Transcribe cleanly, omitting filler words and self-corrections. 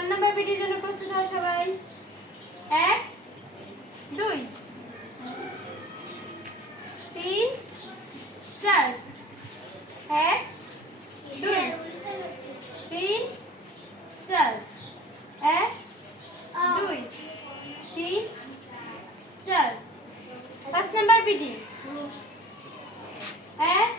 4 number ভিডিওর জন্য প্রস্তুত হও সবাই। 1 2 3 4 1 2 3 4 1 2 3 4 5 নাম্বার ভিডিও 1